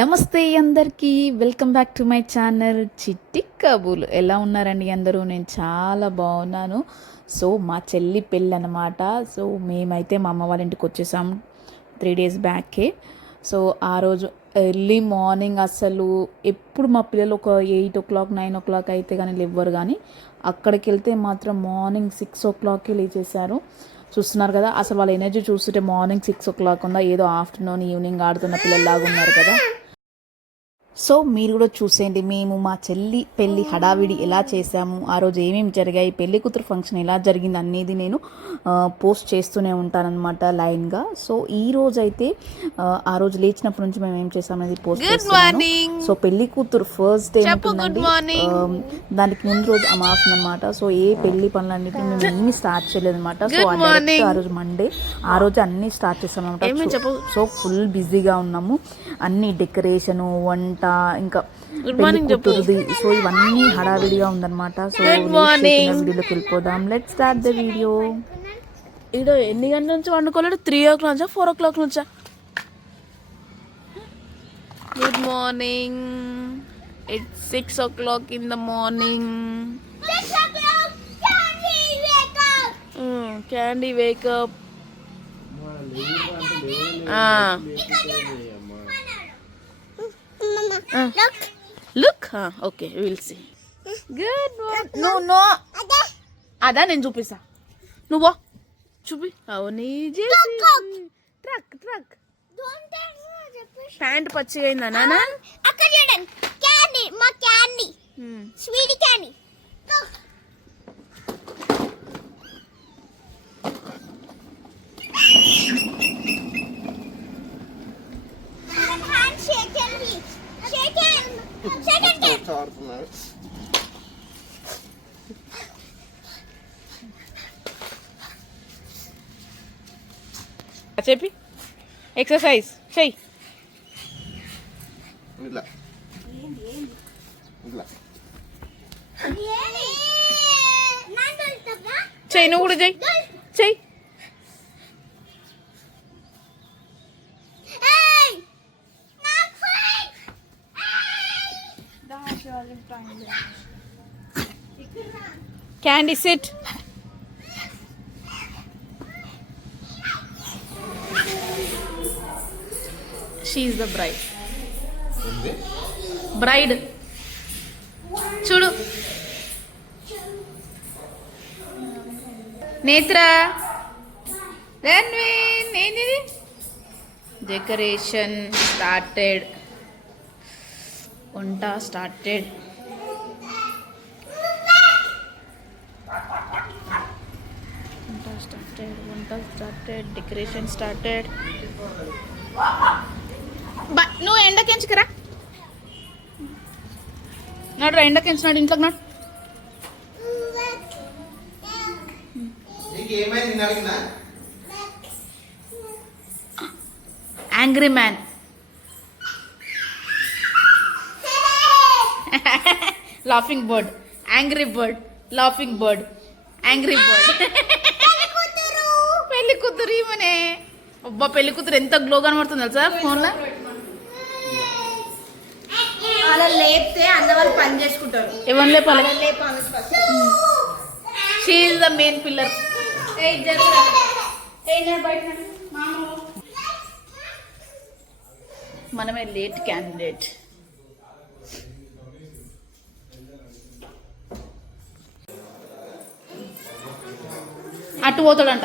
నమస్తే అందరికీ. Welcome back to my channel Chitti Kabulu. ఎలా ఉన్నారండి అందరూ? నేను చాలా బాగున్నాను. సో మా చెల్లి పెళ్ళి అనమాట సో మేమైతే మా అమ్మ వాళ్ళ ఇంటికి వచ్చేసాం త్రీ డేస్ బ్యాకే సో ఆ రోజు ఎర్లీ మార్నింగ్ అసలు ఎప్పుడు మా పిల్లలు ఒక eight o'clock nine o'clock అయితే కానీ లేవ్వరు కానీ అక్కడికి వెళ్తే మాత్రం మార్నింగ్ సిక్స్ ఓ క్లాక్కి లేచేశారు. చూస్తున్నారు కదా అసలు వాళ్ళ ఎనర్జీ చూస్తుంటే మార్నింగ్ సిక్స్ ఓ క్లాక్ ఉందా? ఏదో ఆఫ్టర్నూన్ ఈవినింగ్ ఆడుతున్న పిల్లల్లాగా ఉన్నారు కదా. సో మీరు కూడా చూసేయండి. మేము మా చెల్లి పెళ్ళి హడావిడి ఎలా చేశాము ఆ రోజు ఏమేమి జరిగాయి పెళ్ళి కూతురు ఫంక్షన్ ఎలా జరిగింది అనేది నేను పోస్ట్ చేస్తూనే ఉంటానన్నమాట లైన్గా. సో ఈ రోజు అయితే ఆ, రోజు లేచినప్పటి నుంచి మేము ఏం చేసామనేది పోస్ట్ చేస్తున్నాను. సో పెళ్ళి కూతురు ఫస్ట్ డే ఉంటుందండి. దానికి ముందు రోజు అమాసం అనమాట సో ఏ పెళ్ళి పనులన్నిటిని మేము ఏమీ స్టార్ట్ చేయలేదు అనమాట సో ఆ రోజు మండే ఆ రోజు అన్ని స్టార్ట్ చేస్తాం అనమాట సో ఫుల్ బిజీగా ఉన్నాము. అన్ని డెకరేషన్ వంట ఇంకా పెళ్ళి కూతురుది. సో ఇవన్నీ హడావిడిగా ఉందన్నమాట. సో వీడియోలోకి వెళ్ళిపోదాం. లెట్ స్టార్ట్ ద వీడియో ఇదో ఎన్ని గంటల నుంచి వండుకోలేడు త్రీ ఓ క్లాక్ నుంచా? ఫోర్ ఓ క్లాక్ నుంచా good morning it's six o'clock in the morning Candy wake up look okay will see good morning no no అదా నేను చూపిస్తా. నువ్వు చూపి. అవునీ ట్రక్ ట్రక్ ప్యాంట్ పచ్చిగా అయిందా నాన్న అక్కడ చూడండి. క్యాండీ మా క్యాండీ స్వీట్ క్యాండీ అండి చెప్పి. ఎక్సర్సైజ్ చెయ్యి. ఇట్లా. ఇట్లా. చెయ్యి నువ్వు కూడా చెయ్యి. చెయ్యి. Candy sit she the bride bride చూడు. నేత్ర. రణ్వీన్ ఏంటిది? డెకరేషన్ స్టార్టెడ్ వంట స్టార్టెడ్ వంట స్టార్టెడ్ వంట స్టార్టెడ్ డెకరేషన్ స్టార్టెడ్ నువ్వు ఎండకెంచుకురా. నడు ఎండకెంచినాడు ఇంట్లోకి నాడు. Angry man laughing bird angry bird laughing bird angry bird పెళ్ళి కూతురు ఈమెనే. అబ్బా పెళ్ళి కూతురు ఎంత గ్లో కనబడుతుంది తెలుసా ఫోన్లో? అలా లేపితే అందవాళ్ళు పని చేసుకుంటారు. ఎవరు లేపాలి? లేపాలి first she is the main pillar మనమే లేట్ క్యాండిడేట్ అటు పోతాడంట.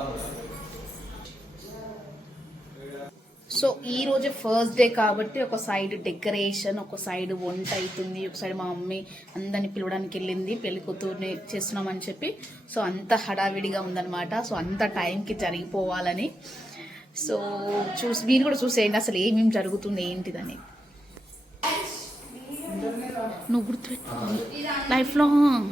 సో ఈ రోజు ఫస్ట్ డే కాబట్టి ఒక సైడ్ డెకరేషన్ ఒక సైడ్ వంట అవుతుంది. ఒక సైడ్ మా మమ్మీ అందరిని పిలవడానికి వెళ్ళింది. పెళ్ళి కూతుర్ని చేస్తున్నామని చెప్పి. సో అంత హడావిడిగా ఉందన్నమాట. సో అంత టైంకి జరిగిపోవాలని. సో చూసి మీరు కూడా చూసేయండి అసలు ఏమేమి జరుగుతుంది ఏంటిదని. నువ్వు గుర్తుపెట్టుకో లైఫ్ లాంగ్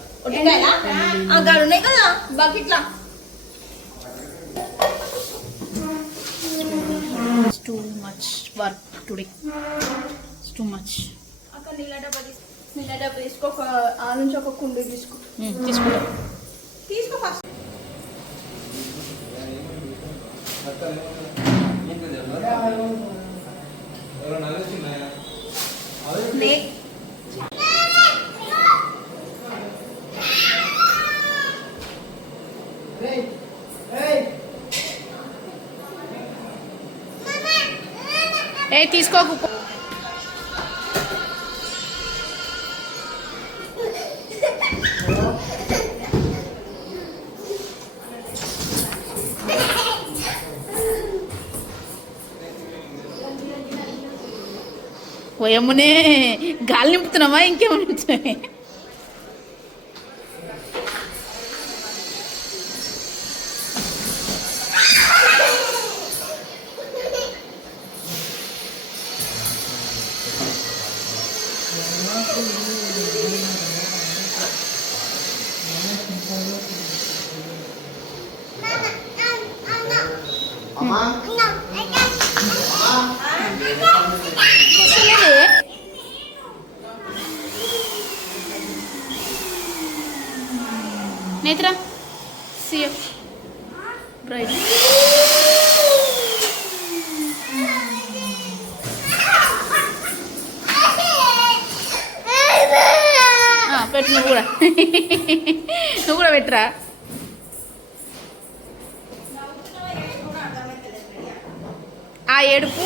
గాడు ఉన్నాయి కదా బకెట్లా? Too much work today too much అక్క నీళ్ళ డబ్బా తీసుకో. నీళ్ళ డబ్బా తీసుకో ఒక ఆ నుంచి ఒక కుండు తీసుకో. తీసుకుంటా. తీసుకో ఫస్ట్. నే ఏ తీసుకోకు. ఓయమ్మనే గాలి నింపుతున్నావా? ఇంకేమైనా నేత్ర సిఎఫ్ రైట్ పెట్టు నువ్వు కూడా నువ్వు కూడా పెట్టురా ఆ ఏడుపు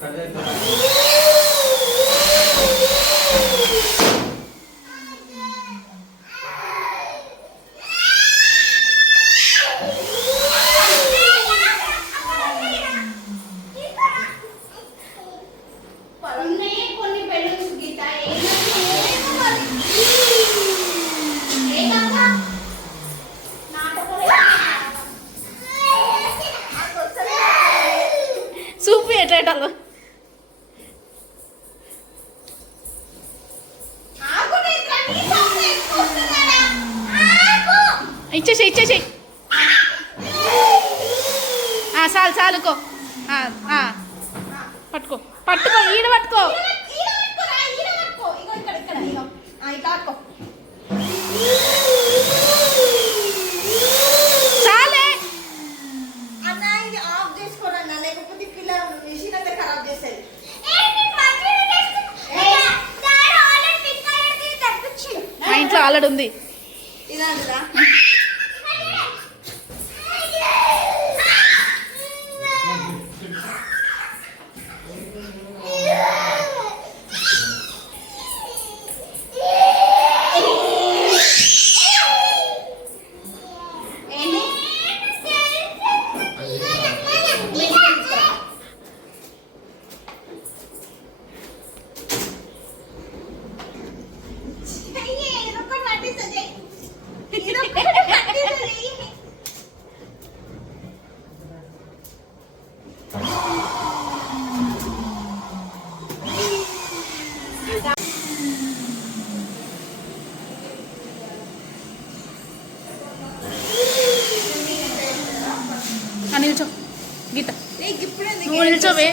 Cadê? a ఇచ్చేసి ఇచ్చేసి చాలు చాలుకో పట్టుకో పట్టుకో ఈడ పట్టుకో. చాలే. అన్న ఇది ఆఫ్ లేకపోతే మిషన్ అంతా ఖరాబ్ చేసేది మా ఇంట్లో ఆల్రెడీ ఉంది. ఇదంతా అని నిల్చో గీత నువ్వు నిల్చోవే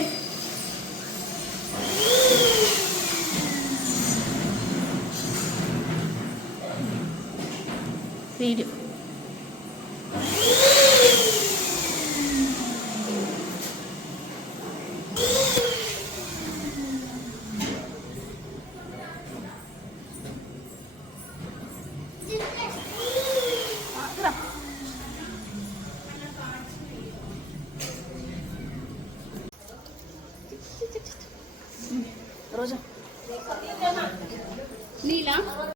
వీడియో